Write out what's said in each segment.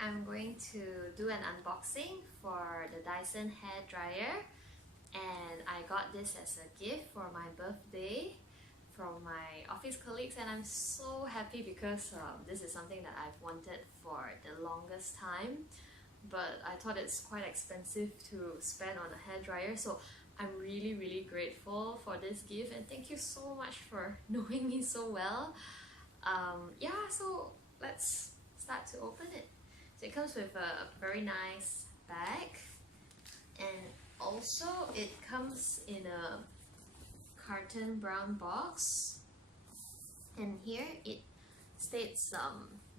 I'm going to do an unboxing for the Dyson Hair Dryer, and I got this as a gift for my birthday from my office colleagues, and I'm so happy because this is something that I've wanted for the longest time, but I thought it's quite expensive to spend on a hair dryer, so I'm really grateful for this gift, and thank you so much for knowing me so well. Yeah, so let's start to open it. So it comes with a very nice bag, and also it comes in a carton brown box, and here it states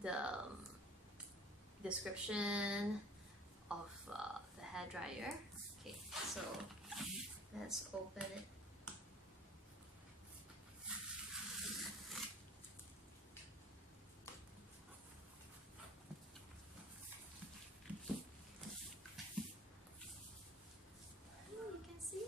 the description of the hair dryer. Okay, so let's open it. You can see.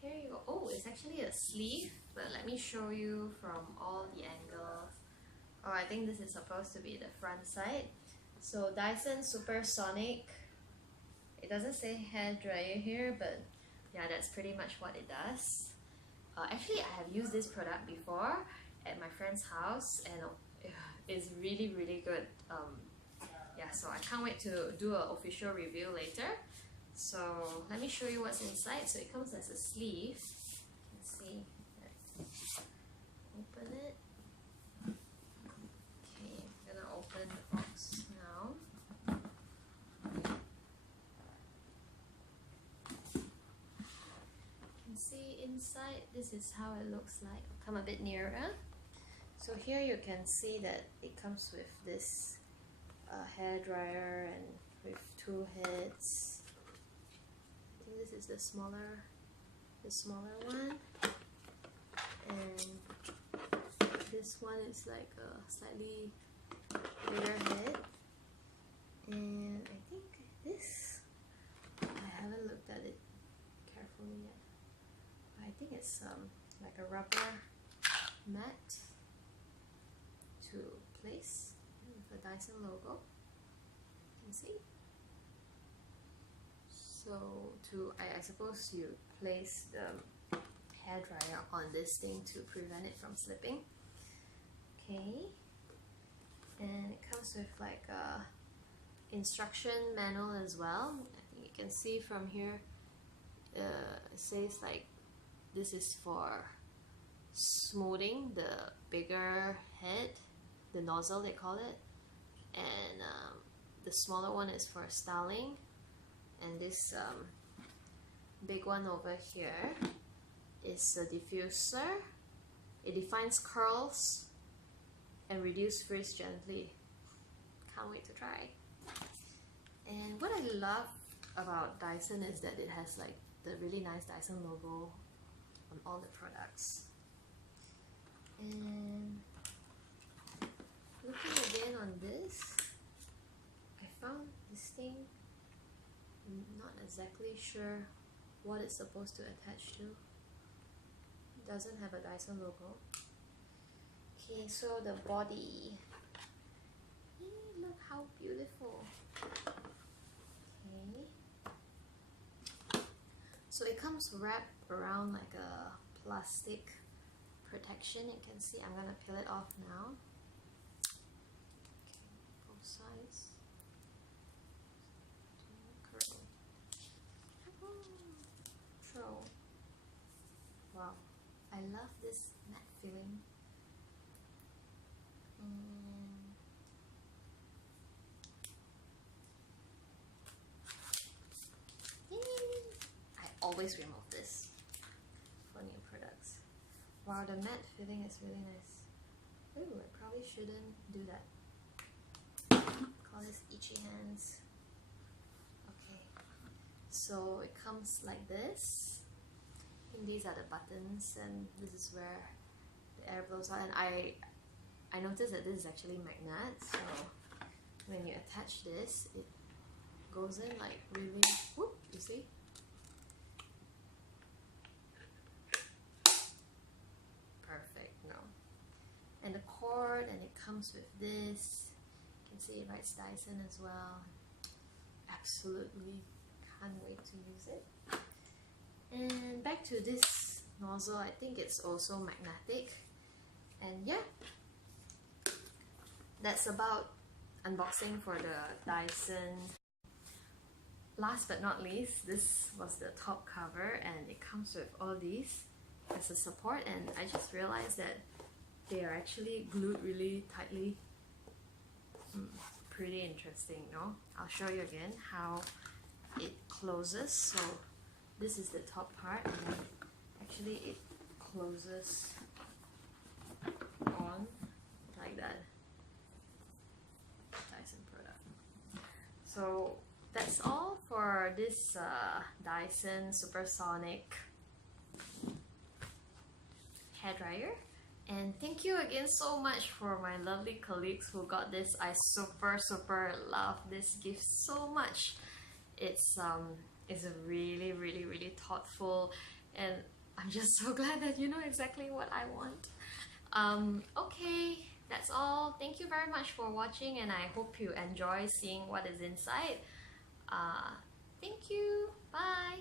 Here you go. Oh, it's actually a sleeve, but let me show you from all the angles. Oh, I think this is supposed to be the front side. So Dyson Supersonic, it doesn't say hair dryer here, but yeah, that's pretty much what it does. Actually, I have used this product before at my friend's house, and it's really good. Yeah, so I can't wait to do an official review later. So let me show you what's inside. So it comes as a sleeve. You can see. Open it. Okay, I'm gonna open the box now. You can see inside, this is how it looks like. I'll come a bit nearer. So here you can see that it comes with this hair dryer and with two heads. I think this is the smaller one, and this one is like a slightly bigger head, and I think this, I haven't looked at it carefully yet, but I think it's like a rubber mat to place with the Dyson logo. You can see. So I suppose you place the hair dryer on this thing to prevent it from slipping. Okay, and it comes with like a instruction manual as well. I think you can see from here, it says like this is for smoothing the bigger head, the nozzle they call it, and the smaller one is for styling, and this big one over here is a diffuser. It defines curls and reduce frizz gently. Can't wait to try. And what I love about Dyson is that it has like the really nice Dyson logo on all the products. And looking again on this, I found this thing, not exactly sure what it's supposed to attach to. It doesn't have a Dyson logo. Okay, so the body. Hey, look how beautiful. Okay. So it comes wrapped around like a plastic protection. You can see, I'm gonna peel it off now. Okay, both sides. Wow, I love this matte feeling. I always remove this for new products. Wow, the matte feeling is really nice. Ooh, I probably shouldn't do that. Call this itchy hands. Okay, so it comes like this. And these are the buttons, and this is where the air blows out. And I noticed that this is actually magnet, so when you attach this, it goes in like really, whoop, you see? comes with this. You can see it writes Dyson as well. Absolutely can't wait to use it. And back to this nozzle, I think it's also magnetic. And yeah, that's about unboxing for the Dyson. Last but not least, this was the top cover, and it comes with all these as a support, and I just realized that they are actually glued really tightly. Pretty interesting, no? I'll show you again how it closes. So this is the top part, and actually it closes on like that. Dyson product. So that's all for this Dyson Supersonic Hair Dryer. And thank you again so much for my lovely colleagues who got this. I super love this gift so much. It's really thoughtful, and I'm just so glad that you know exactly what I want. Okay, that's all. Thank you very much for watching, and I hope you enjoy seeing what is inside. Thank you. Bye.